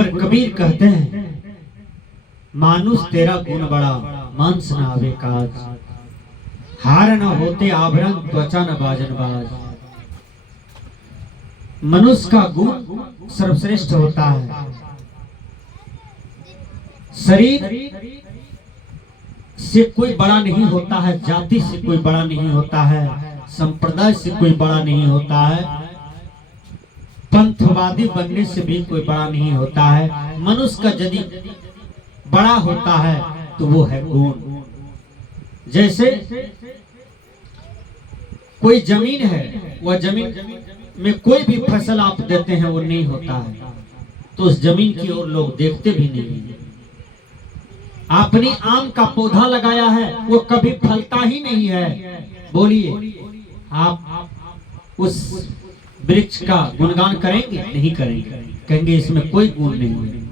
गुरुवर कबीर कहते हैं, मानुष तेरा गुण बड़ा, मांस न आवे काज, हार न होते आभरण, त्वचा न बाजन बाज। मनुष्य का गुण सर्वश्रेष्ठ होता है। शरीर से कोई बड़ा नहीं होता है, जाति से कोई बड़ा नहीं होता है, संप्रदाय से कोई बड़ा नहीं होता है, पंथवादी बनने से भी कोई बड़ा नहीं होता है। मनुष्य का यदि बड़ा होता है तो वो है गुण। जैसे कोई जमीन है, वह जमीन में कोई भी फसल आप देते हैं वो नहीं होता है, तो उस जमीन की ओर लोग देखते भी नहीं। आपने आम का पौधा लगाया है, वो कभी फलता ही नहीं है, बोलिए आप उस वृक्ष का गुणगान करेंगे? नहीं करेंगे, कहेंगे इसमें कोई गुण नहीं है।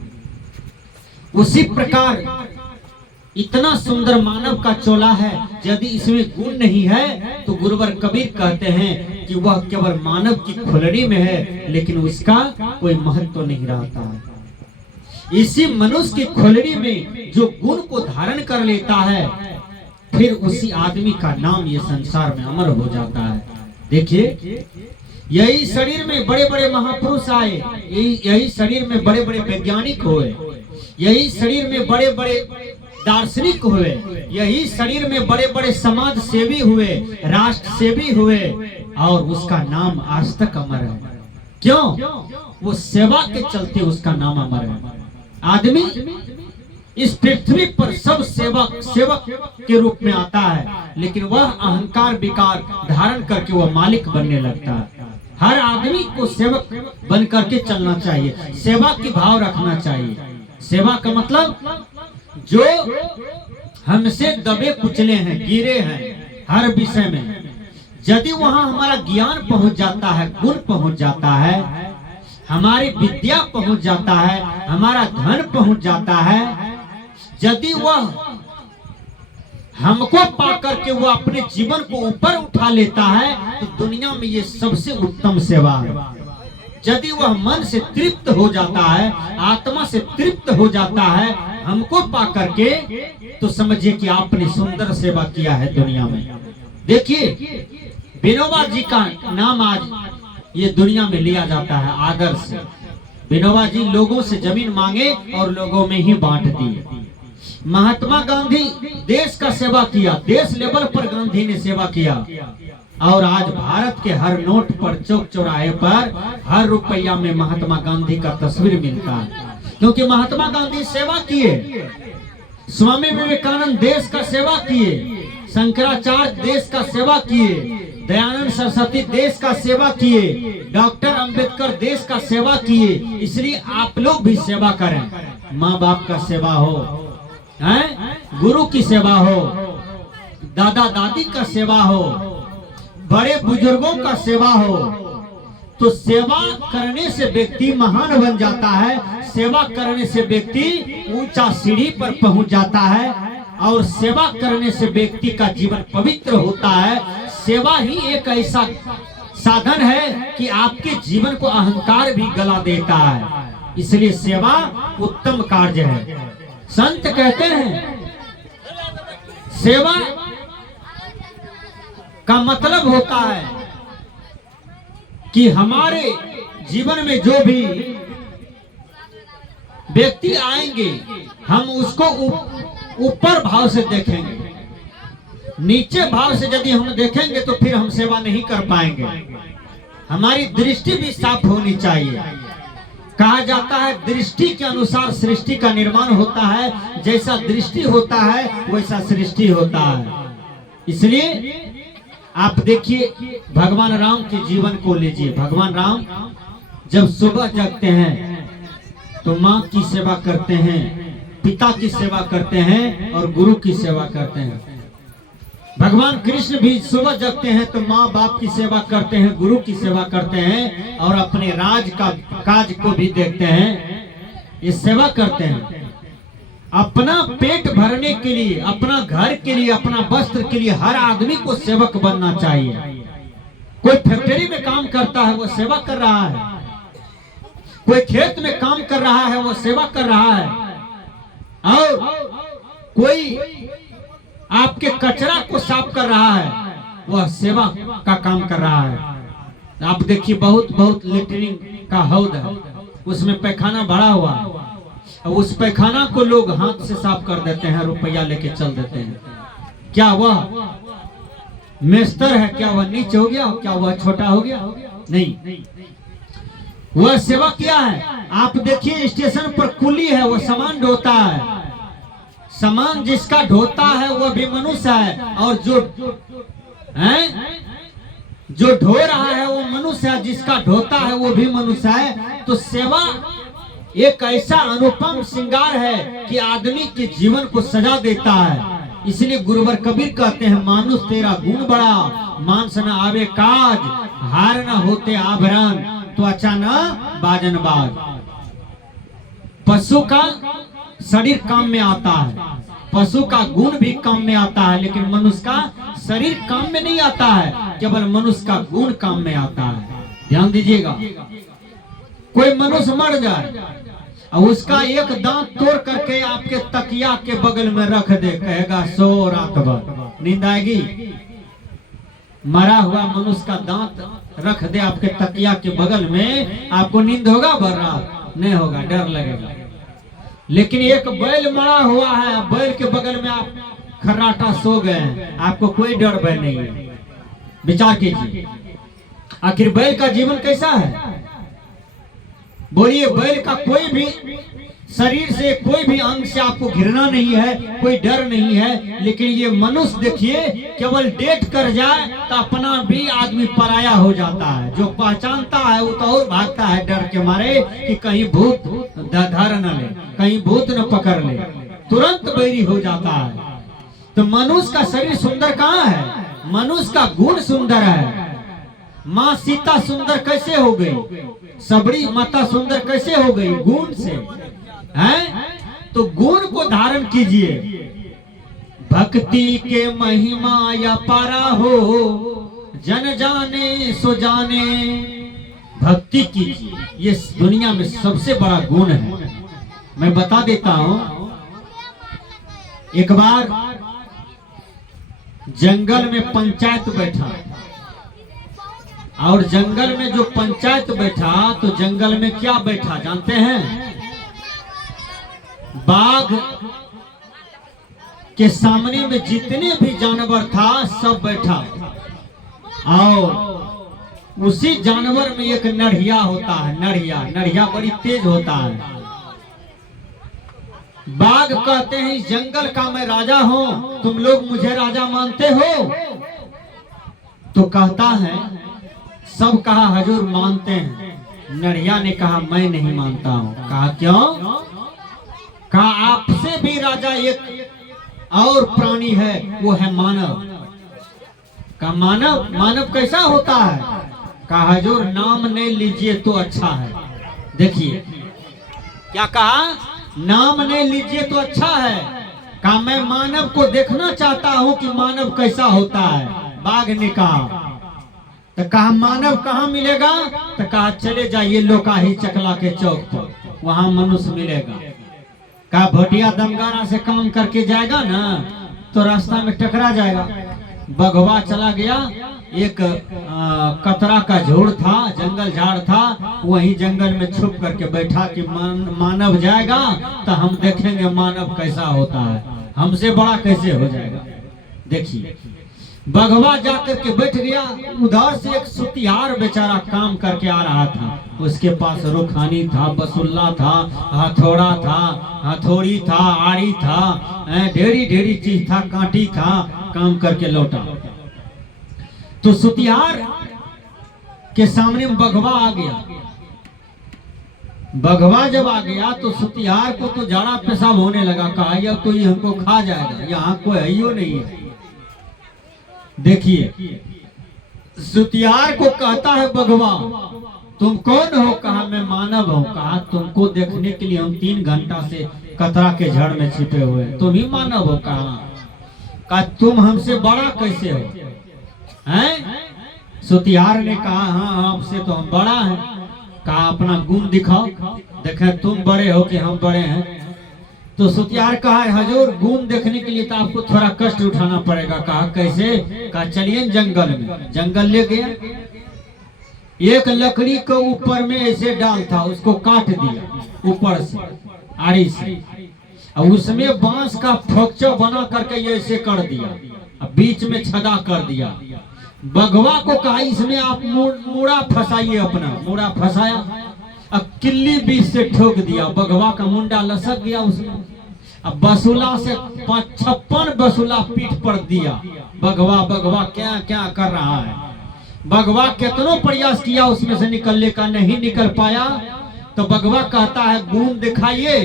उसी प्रकार इतना सुंदर मानव का चोला है, यदि इसमें गुण नहीं है तो गुरुवर कबीर कहते हैं कि वह केवल मानव की खुलड़ी में है, लेकिन उसका कोई महत्व नहीं रहता है। इसी मनुष्य की खुलड़ी में जो गुण को धारण कर लेता है, फिर उसी आदमी का नाम ये संसार में अमर हो जाता है। देखिए, यही शरीर में बड़े बड़े महापुरुष आए, यही शरीर में बड़े बड़े वैज्ञानिक हुए, यही शरीर में बड़े बड़े दार्शनिक हुए, यही शरीर में बड़े बड़े समाज सेवी हुए, राष्ट्र सेवी हुए, और उसका नाम आज तक अमर है। क्यों? वो सेवा के चलते उसका नाम अमर है। आदमी इस पृथ्वी पर सब सेवक के रूप में आता है, लेकिन वह अहंकार विकार धारण करके वह मालिक बनने लगता है। हर आदमी को सेवक बन करके चलना चाहिए, सेवा की भाव रखना चाहिए। सेवा का मतलब जो हमसे दबे कुचले हैं, गिरे हैं हर विषय में, यदि वहां हमारा ज्ञान पहुंच जाता है, गुण पहुंच जाता है, हमारी विद्या पहुंच जाता है, हमारा धन पहुंच जाता है, यदि वह हमको पाकर के वो अपने जीवन को ऊपर उठा लेता है, तो दुनिया में ये सबसे उत्तम सेवा है। यदि वह मन से तृप्त हो जाता है, आत्मा से तृप्त हो जाता है हमको पाकर के, तो समझिए कि आपने सुंदर सेवा किया है दुनिया में। देखिए, विनोबा जी का नाम आज ये दुनिया में लिया जाता है आदर से। विनोबा जी लोगों से जमीन मांगे और लोगों में ही बांट दिए। महात्मा गांधी देश का सेवा किया, देश लेवल पर गांधी ने सेवा किया, और आज भारत के हर नोट पर, चौक चौराहे पर, हर रुपया में महात्मा गांधी का तस्वीर मिलता है, क्योंकि महात्मा गांधी सेवा किए। स्वामी विवेकानंद देश का सेवा किए, शंकराचार्य देश का सेवा किए, दयानंद सरस्वती देश का सेवा किए, डॉक्टर अंबेडकर देश का सेवा किए। इसलिए आप लोग भी सेवा करें, माँ बाप का सेवा हो, हैं, गुरु की सेवा हो, दादा दादी का सेवा हो, बड़े बुजुर्गों का सेवा हो। तो सेवा करने से व्यक्ति महान बन जाता है, सेवा करने से व्यक्ति ऊंचा सीढ़ी पर पहुंच जाता है, और सेवा करने से व्यक्ति का जीवन पवित्र होता है। सेवा ही एक ऐसा साधन है कि आपके जीवन को अहंकार भी गला देता है। इसलिए सेवा उत्तम कार्य है। संत कहते हैं सेवा का मतलब होता है कि हमारे जीवन में जो भी व्यक्ति आएंगे, हम उसको ऊपर भाव से देखेंगे। नीचे भाव से यदि हम देखेंगे तो फिर हम सेवा नहीं कर पाएंगे। हमारी दृष्टि भी साफ होनी चाहिए। कहा जाता है दृष्टि के अनुसार सृष्टि का निर्माण होता है, जैसा दृष्टि होता है वैसा सृष्टि होता है। इसलिए आप देखिए, भगवान राम के जीवन को लीजिए। भगवान राम जब सुबह जगते हैं तो माँ की सेवा करते हैं, पिता की सेवा करते हैं और गुरु की सेवा करते हैं। भगवान कृष्ण भी सुबह जगते हैं तो माँ बाप की सेवा करते हैं, गुरु की सेवा करते हैं, और अपने राज का काज को भी देखते हैं, ये सेवा करते हैं। अपना पेट भरने के लिए, अपना घर के लिए, अपना वस्त्र के लिए हर आदमी को सेवक बनना चाहिए। कोई फैक्ट्री में काम करता है वो सेवा कर रहा है, कोई खेत में काम कर रहा है, वो सेवा कर रहा है, और कोई आपके कचरा को साफ कर रहा है, वह सेवा का काम कर रहा है। आप देखिए बहुत बहुत लेटरिन का हौद है, उसमें पैखाना भरा हुआ है, उस पैखाना को लोग हाथ से साफ कर देते हैं, रुपया लेके चल देते हैं। क्या वह मेस्तर है? क्या वह नीच हो गया? क्या वह छोटा हो गया? नहीं, वह सेवा किया है। आप देखिए स्टेशन पर कुली है, वह सामान ढोता है। सामान जिसका ढोता है वह भी मनुष्य है, और जो ढो रहा है वो मनुष्य है, जिसका ढोता है वो भी मनुष्य है। तो सेवा एक ऐसा अनुपम श्रृंगार है कि आदमी के जीवन को सजा देता है। इसलिए गुरुवर कबीर कहते हैं, मानुष तेरा गुण बड़ा, मानस न आवे काज, हार न होते आभरण, तो अचानक बाजन बाज। पशु का शरीर काम में आता है, पशु का गुण भी काम में आता है, लेकिन मनुष्य का शरीर काम में नहीं आता है, केवल मनुष्य का गुण काम में आता है। ध्यान दीजिएगा, कोई मनुष्य मर जाए और उसका एक दांत तोड़ करके आपके तकिया के बगल में रख दे, कहेगा सो रात भर, नींद आएगी? मरा हुआ मनुष्य का दांत रख दे आपके तकिया के बगल में, आपको नींद होगा भर रात? नहीं होगा, डर लगेगा। लेकिन एक बैल मरा हुआ है, बैल के बगल में आप खर्राटा सो गए, आपको कोई डर भय नहीं है। विचार कीजिए, आखिर बैल का जीवन कैसा है? बोलिए, बैल का कोई भी शरीर से, कोई भी अंग से आपको घृणा नहीं है, कोई डर नहीं है। लेकिन ये मनुष्य देखिए, केवल डेट कर जाए तो अपना भी आदमी पराया हो जाता है। जो पहचानता है वो तो और भागता है डर के मारे कि कहीं भूत धर न ले, कहीं भूत न पकड़ ले, तुरंत बैरी हो जाता है। तो मनुष्य का शरीर सुंदर कहाँ है? मनुष्य का गुण सुंदर है। माँ सीता सुंदर कैसे हो गई? सबरी माता सुंदर कैसे हो गई? गुण से हैं? तो गुण को धारण कीजिए। भक्ति के महिमा या पारा हो, जन जाने सो जाने। भक्ति कीजिए, ये दुनिया में सबसे बड़ा गुण है। मैं बता देता हूं, एक बार जंगल में पंचायत बैठा, और जंगल में जो पंचायत बैठा तो जंगल में क्या बैठा जानते हैं? बाघ के सामने में जितने भी जानवर था सब बैठा, और उसी जानवर में एक नढ़िया होता है। नढ़िया बड़ी तेज होता है। बाघ कहते हैं, इस जंगल का मैं राजा हूं, तुम लोग मुझे राजा मानते हो? तो कहता है, सब कहा हजूर मानते हैं। नढ़िया ने कहा, मैं नहीं मानता हूं। कहा क्यों? कहा आपसे भी राजा एक और प्राणी है, वो है मानव। कहा मानव कैसा होता है? कहा हजूर नाम नहीं लीजिए तो अच्छा है। देखिए क्या कहा, नाम नहीं लीजिए तो अच्छा है। कहा मैं मानव को देखना चाहता हूं कि मानव कैसा होता है। बाघ ने कहा, तो कहा मानव कहाँ मिलेगा? तो कहा चले जाइए लोकाही चकला के चौक पर, वहां मनुष्य मिलेगा। कहा भटिया दमगाना से काम करके जाएगा ना तो रास्ता में टकरा जाएगा। बघवा चला गया, एक कतरा का झोड़ था, जंगल झाड़ था, वही जंगल में छुप करके बैठा कि मानव जाएगा तो हम देखेंगे मानव कैसा होता है, हमसे बड़ा कैसे हो जाएगा। देखिए बघवा जाकर के बैठ गया। उधर से एक सुतियार बेचारा काम करके आ रहा था, उसके पास रुखानी था, बसुल्ला था, हथौड़ा था, हथौड़ी था, आड़ी था, ढेरी चीज था, कांटी था, काम करके लौटा। तो सुतियार के सामने बघवा आ गया। बघवा जब आ गया तो सुतियार को तो जाड़ा पेशाब होने लगा। कहा यह तो ये हमको खा जाएगा, यहाँ कोई है ही नहीं है। देखिए सुतियार को कहता है बघवा, तुम कौन हो? कहा मैं मानव हूँ। कहा तुमको देखने के लिए हम 3 घंटा से कतरा के जड़ में छिपे हुए, तुम ही मानव हो? कहा तुम हमसे बड़ा कैसे हो? हैं? सुतियार ने कहा हाँ आपसे तो हम बड़ा हैं। कहा अपना गुण दिखाओ, देखे तुम बड़े हो कि हम बड़े हैं। तो सुतियार कहा हजूर गुण देखने के लिए तो आपको थोड़ा कष्ट उठाना पड़ेगा। कहा कैसे? कहा चलिए जंगल में। जंगल ले गया, एक लकड़ी के ऊपर में ऐसे डाल था, उसको काट दिया ऊपर से आड़ी से, और उसमें बांस का फ्रैक्चर बना करके ये ऐसे कर दिया, अब बीच में छदा कर दिया। बगवा को कहा इसमें आप मुड़ा फंसाइए, अपना मुड़ा फंसाया, अब किल्ली बीच से ठोक दिया, बगवा का मुंडा लसक गया उसमें। अब बसुला से 56 बसुला पीठ पर दिया। बगवा बगवा क्या क्या कर रहा है। बगवा कितनों प्रयास किया उसमें से निकलने का, नहीं निकल पाया। तो बगवा कहता है गुण दिखाइए।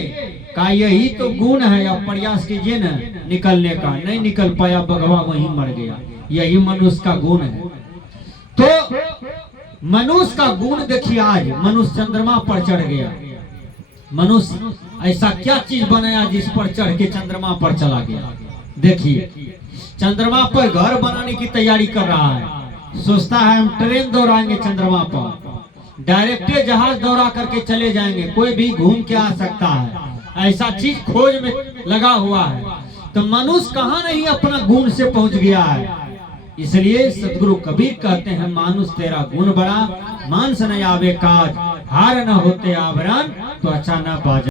का यही तो गुण है, अब प्रयास कीजिए ना निकलने का। नहीं निकल पाया, बगवा वहीं मर गया। यही मनुष्य का गुण है। तो मनुष्य का गुण देखिए, आज मनुष्य चंद्रमा पर चढ़ गया। मनुष्य ऐसा क्या चीज बनाया जिस पर चढ़ के चंद्रमा पर चला गया। देखिए चंद्रमा पर घर बनाने की तैयारी कर रहा है, सोचता है हम ट्रेन दौड़ाएंगे चंद्रमा पर, डायरेक्ट जहाज दौड़ा करके चले जाएंगे, कोई भी घूम के आ सकता है, ऐसा चीज खोज में लगा हुआ है। तो मनुष्य कहाँ नहीं अपना गुण से पहुंच गया है। इसलिए सतगुरु कबीर कहते हैं मानुष तेरा गुण बड़ा, मानस न आवे काज, हार न होते आवरण तो अच्छा न बाज।